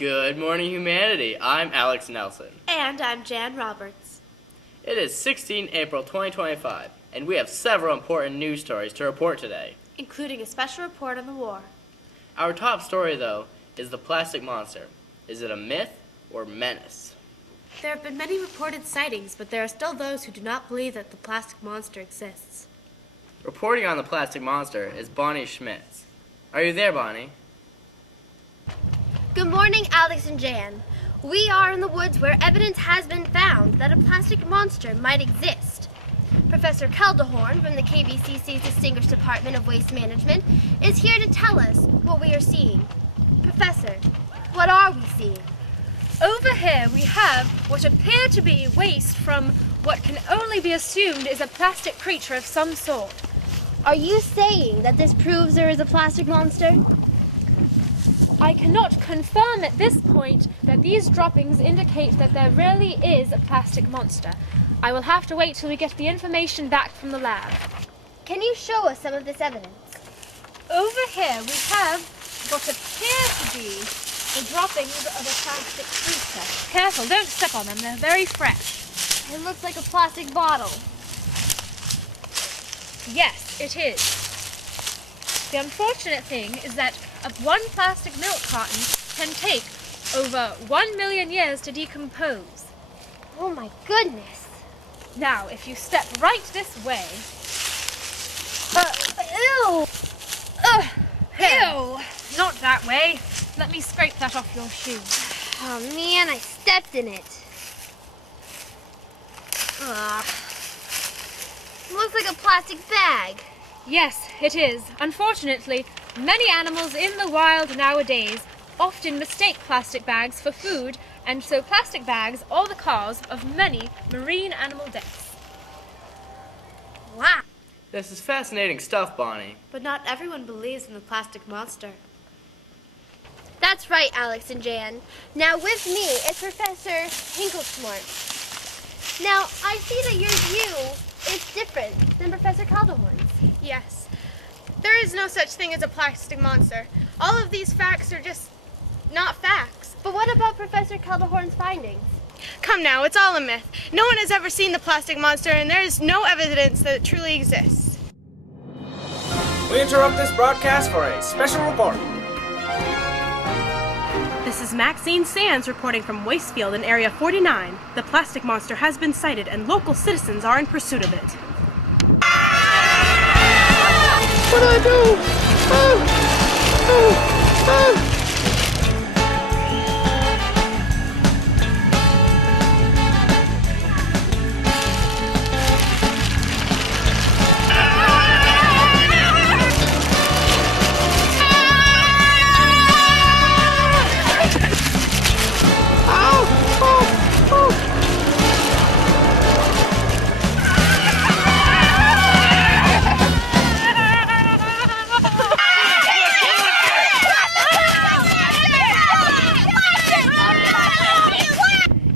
Good morning, humanity. I'm Alex Nelson. And I'm Jan Roberts. It is 16 April 2025, and we have several important news stories to report today, including a special report on the war. Our top story, though, is the plastic monster. Is it a myth or menace? There have been many reported sightings, but there are still those who do not believe that the plastic monster exists. Reporting on the plastic monster is Bonnie Schmitz. Are you there, Bonnie? Good morning, Alex and Jan. We are in the woods where evidence has been found that a plastic monster might exist. Professor Kaldehorn from the KVCC's Distinguished Department of Waste Management is here to tell us what we are seeing. Professor, what are we seeing? Over here we have what appear to be waste from what can only be assumed is a plastic creature of some sort. Are you saying that this proves there is a plastic monster? I cannot confirm at this point that these droppings indicate that there really is a plastic monster. I will have to wait till we get the information back from the lab. Can you show us some of this evidence? Over here we have what appear to be the droppings of a plastic creature. Careful, don't step on them, they're very fresh. It looks like a plastic bottle. Yes, it is. The unfortunate thing is that one plastic milk carton can take over 1 million years to decompose. Oh my goodness. Now, if you step right this way... Ew! Ew! Not that way. Let me scrape that off your shoe. Oh man, I stepped in it. It looks like a plastic bag. Yes, it is. Unfortunately, many animals in the wild nowadays often mistake plastic bags for food, and so plastic bags are the cause of many marine animal deaths. Wow. This is fascinating stuff, Bonnie. But not everyone believes in the plastic monster. That's right, Alex and Jan. Now with me is Professor Hinklesmart. Now, I see that your view is different than Professor Kaldehorn's. Yes. There is no such thing as a plastic monster. All of these facts are just not facts. But what about Professor Kaldehorn's findings? Come now, it's all a myth. No one has ever seen the plastic monster, and there is no evidence that it truly exists. We interrupt this broadcast for a special report. This is Maxine Sands reporting from Wastefield in Area 49. The plastic monster has been sighted and local citizens are in pursuit of it. What do I do?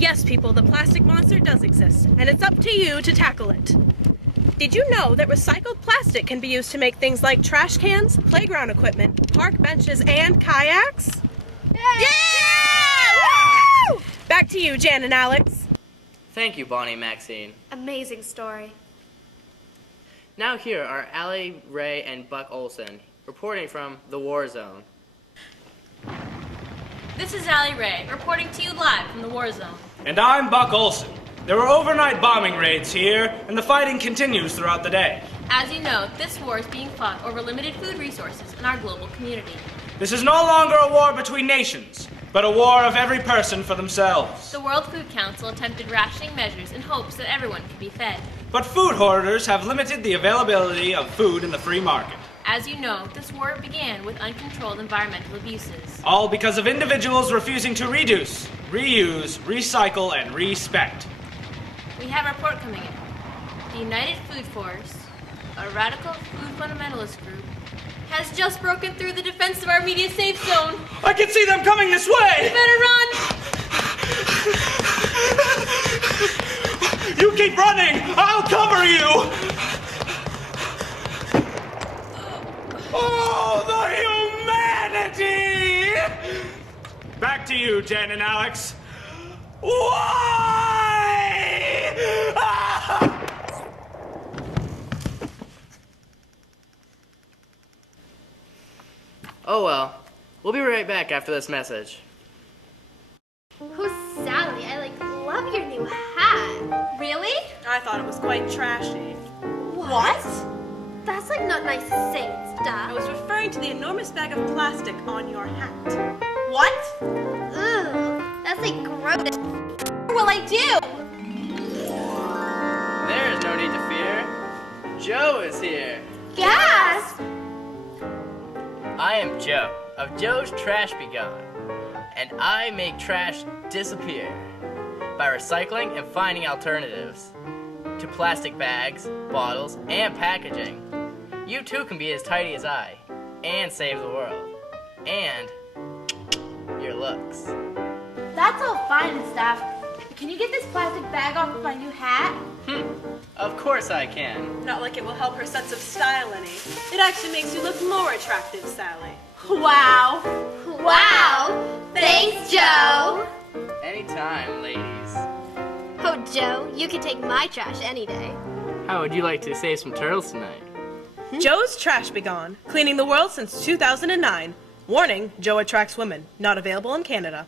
Yes, people, the plastic monster does exist, and it's up to you to tackle it. Did you know that recycled plastic can be used to make things like trash cans, playground equipment, park benches, and kayaks? Yeah! Woo! Back to you, Jan and Alex. Thank you, Bonnie and Maxine. Amazing story. Now here are Allie Ray and Buck Olson, reporting from the war zone. This is Allie Ray, reporting to you live from the war zone. And I'm Buck Olson. There were overnight bombing raids here, and the fighting continues throughout the day. As you know, this war is being fought over limited food resources in our global community. This is no longer a war between nations, but a war of every person for themselves. The World Food Council attempted rationing measures in hopes that everyone could be fed. But food hoarders have limited the availability of food in the free market. As you know, this war began with uncontrolled environmental abuses. All because of individuals refusing to reduce, reuse, recycle, and respect. We have a report coming in. The United Food Force, a radical food fundamentalist group, has just broken through the defense of our immediate safe zone. I can see them coming this way! Better run! You keep running! I'll cover you! Oh, the humanity! Back to you, you, Jen and Alex. Why? Ah! Oh well. We'll be right back after this message. Who's Sally? I love your new hat. Really? I thought it was quite trashy. What? That's not nice to say and I stuff. was referring to the enormous bag of plastic on your hat. What? Ugh, that's gross. What will I do? There is no need to fear. Joe is here. Gasp! I am Joe of Joe's Trash Be Gone, and I make trash disappear by recycling and finding alternatives to plastic bags, bottles, and packaging. You too can be as tidy as I and save the world. And your looks. That's all fine and stuff. Can you get this plastic bag off of my new hat? Of course I can. Not like it will help her sense of style any. It actually makes you look more attractive, Sally. Wow. Wow! Thanks, Joe! Anytime, ladies. Oh, Joe, you can take my trash any day. How would you like to save some turtles tonight? Joe's Trash Be Gone, cleaning the world since 2009. Warning, Joe attracts women. Not available in Canada.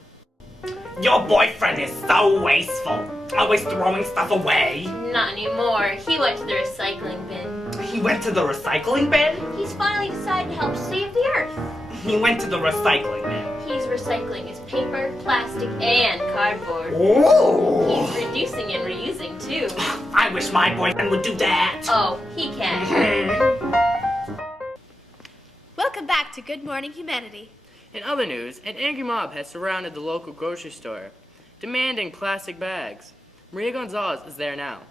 Your boyfriend is so wasteful. Always throwing stuff away. Not anymore. He went to the recycling bin. He went to the recycling bin? He's finally decided to help save the earth. He went to the recycling bin. He's recycling his paper, plastic, and cardboard. Ooh. He's reducing and reusing too. I wish my boyfriend would do that. Oh, he can. Welcome back to Good Morning Humanity. In other news, an angry mob has surrounded the local grocery store, demanding plastic bags. Maria Gonzalez is there now.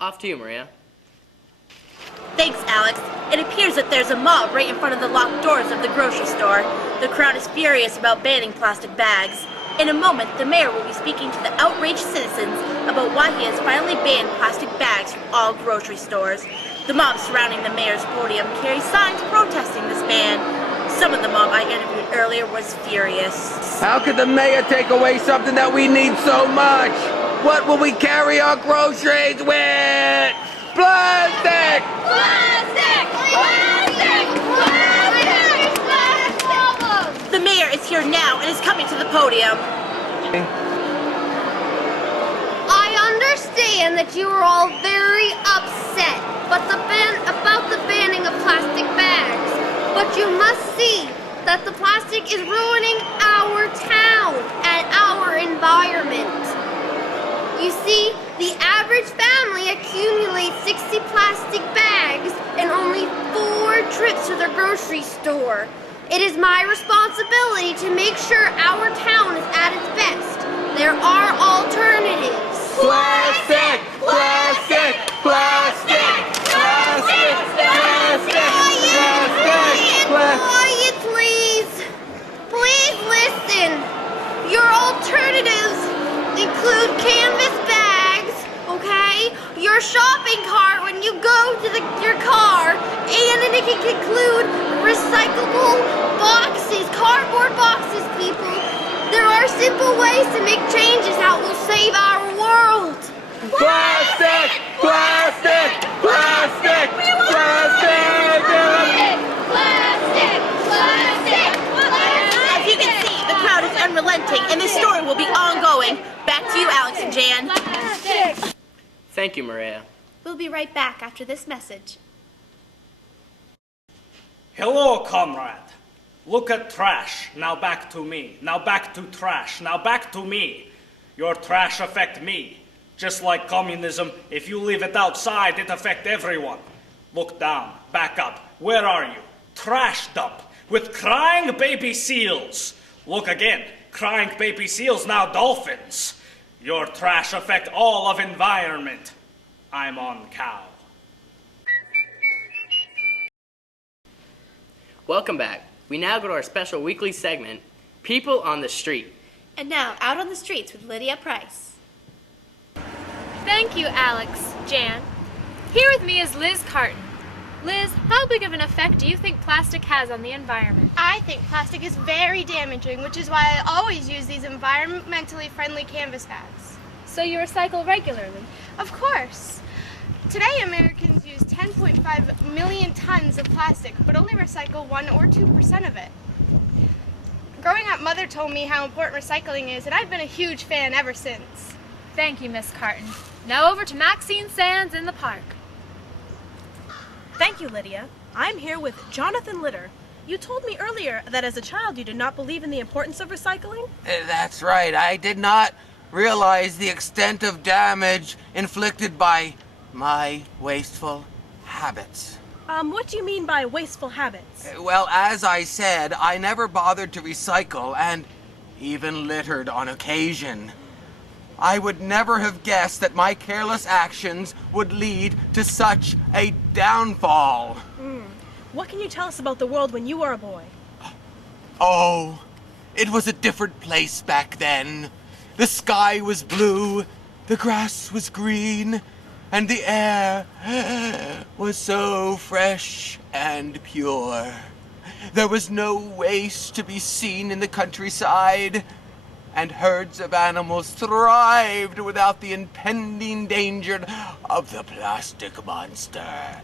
Off to you, Maria. Thanks, Alex. It appears that there's a mob right in front of the locked doors of the grocery store. The crowd is furious about banning plastic bags. In a moment, the mayor will be speaking to the outraged citizens about why he has finally banned plastic bags from all grocery stores. The mob surrounding the mayor's podium carries signs protesting this ban. Some of the mob I interviewed earlier was furious. How could the mayor take away something that we need so much? What will we carry our groceries with? Plastic! Plastic! Plastic! Plastic! Plastic! The mayor is here now and is coming to the podium. I understand that you are all very upset about the banning of plastic bags. But you must see that the plastic is ruining our town and our environment. You see, the average family accumulates 60 plastic bags in only 4 trips to the grocery store. It is my responsibility to make sure our town is at its best. There are alternatives. Plastic! Plastic! Plastic! Plastic! Plastic! Quiet, please. Please listen. Your alternatives include canvas bags, okay? Your shopping cart when you go to your car, and it can include recyclable boxes, cardboard boxes, people. There are simple ways to make changes that will save our world. Plastic! Plastic! Plastic! Plastic! Plastic! Plastic! As you can see, the crowd is unrelenting and this story will be ongoing. Back to you, Alex and Jan. Thank you, Maria. We'll be right back after this message. Hello, comrade. Look at trash. Now back to me. Now back to trash. Now back to me. Your trash affect me. Just like communism, if you leave it outside, it affect everyone. Look down. Back up. Where are you? Trash dump with crying baby seals. Look again. Crying baby seals, now dolphins. Your trash affect all of environment. I'm on cow. Welcome back. We now go to our special weekly segment, People on the Street. And now, out on the streets with Lydia Price. Thank you, Alex, Jan. Here with me is Liz Carton. Liz, how big of an effect do you think plastic has on the environment? I think plastic is very damaging, which is why I always use these environmentally friendly canvas bags. So you recycle regularly? Of course. Today, Americans use 10.5 million tons of plastic, but only recycle 1 or 2% of it. Growing up, Mother told me how important recycling is, and I've been a huge fan ever since. Thank you, Miss Carton. Now over to Maxine Sands in the park. Thank you, Lydia. I'm here with Jonathan Litter. You told me earlier that as a child you did not believe in the importance of recycling? That's right. I did not realize the extent of damage inflicted by my wasteful habits. What do you mean by wasteful habits? Well, as I said, I never bothered to recycle and even littered on occasion. I would never have guessed that my careless actions would lead to such a downfall. What can you tell us about the world when you were a boy? Oh, it was a different place back then. The sky was blue, the grass was green, and the air was so fresh and pure. There was no waste to be seen in the countryside, and herds of animals thrived without the impending danger of the plastic monster.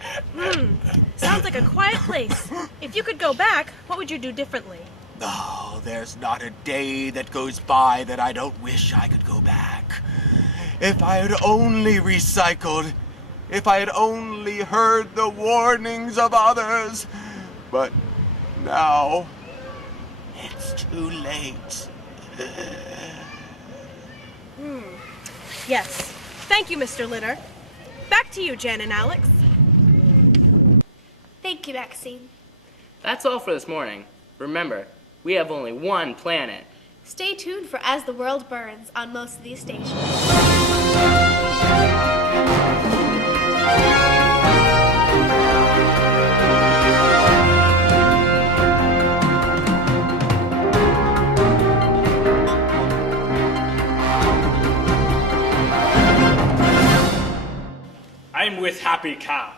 Sounds like a quiet place. If you could go back, what would you do differently? Oh, there's not a day that goes by that I don't wish I could go back. If I had only recycled, if I had only heard the warnings of others. But now, it's too late. Yes. Thank you, Mr. Litter. Back to you, Jan and Alex. Thank you, Maxine. That's all for this morning. Remember, we have only one planet. Stay tuned for As the World Burns on most of these stations. I'm with Happy Cow.